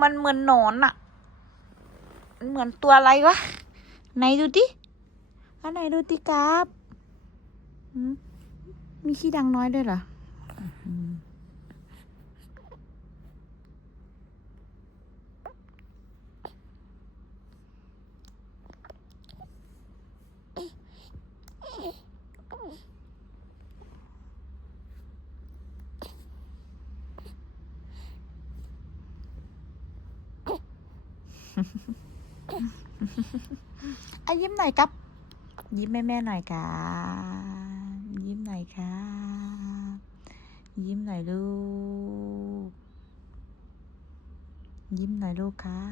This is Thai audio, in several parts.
มันเหมือนหนอนอะมันเหมือนตัวอะไรวะ ไหนดูดิอันไหนดูดิครับ มีขี้ดังน้อยด้วยเหรอ อืมอะยิ้มหน่อยครับ ยิ้มแม่แม่หน่อยครับยิ้มหน่อยครับยิ้มหน่อยลูก ยิ้มหน่อยลูกครั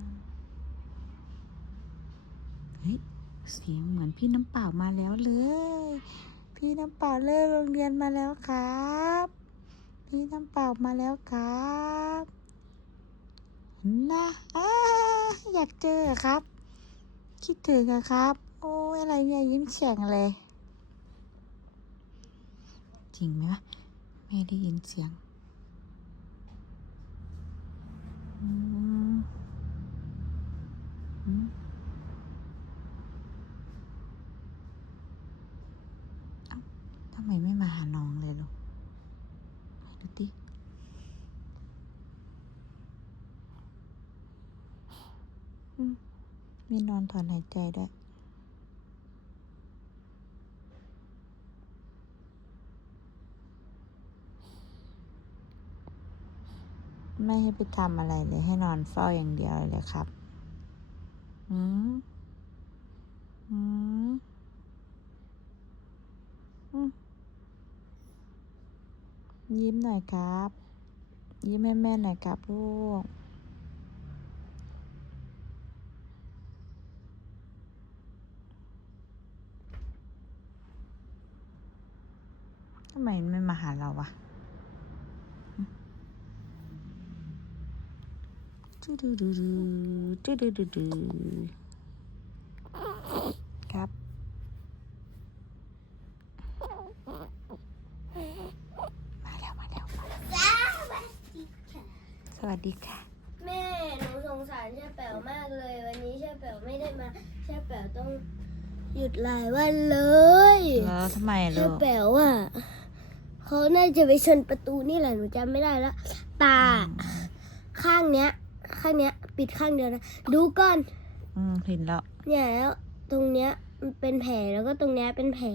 บเฮ้ยเสียงเหมือนพี่น้ำเปล่ามาแล้วเลย พี่น้ำเปล่าเลิกโรงเรียนมาแล้วครับ พี่น้ำเปล่ามาแล้วครับ นะอ่าอยากเจอครับ คิดถึงอะครับ โอ้ยอะไรเนี่ยยิ้มแฉ่งเลย จริงไหมวะแม่ได้ยินเสียงอืมอืมเอ้าทำไมไม่มาหาน้องเลยลูกไหนดูดิอื มมีนอนถอนหายใจด้วย ไม่ให้ไปทำอะไรเลยให้นอนเฝ้าอย่างเดียวเลยครับ อืม อืม ยิ้มหน่อยครับ ยิ้มแม่แม่ๆหน่อยครับลูกำไมมันไม่มาหาเราวะดูดูดูดูดูดูดูดูครับมาแล้วมาแล้วมาแล้วสวัสดีค่ะ แม่หนูสงสารเช่แป๋วมากเลย วันนี้เช่แป๋วไม่ได้มาเช่แป๋วต้องหยุดหลายวันเลย แล้วทำไมลูเช่กแป๋วอะ เขาน่าจะไปชนประตูนี่แหละหนูจำไม่ได้แล้ว ตา ข้างเนี้ย ข้างเนี้ย ปิดข้างเดียวนะ ดูก่อน อืมเห็นแล้ว เนี่ยแล้วตรงเนี้ยมันเป็นแผลแล้วก็ตรงเนี้ยเป็นแผล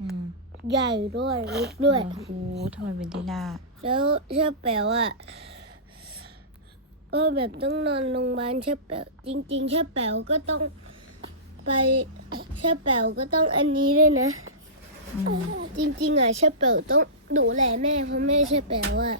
อืมใหญ่ด้วยลึกด้วย โอ้โหทำไมเป็นที่หน้า แล้วเช่แป๋วอะก็แบบต้องนอนโรงพยาบาลเช่แป๋วจริง ๆ เช่แป๋วก็ต้องไปเช่แป๋วก็ต้องอันนี้ด้วยนะอืม จริงๆอะเชเปลต้องดูแลแม่เพราะแม่เช่แป๋วอะ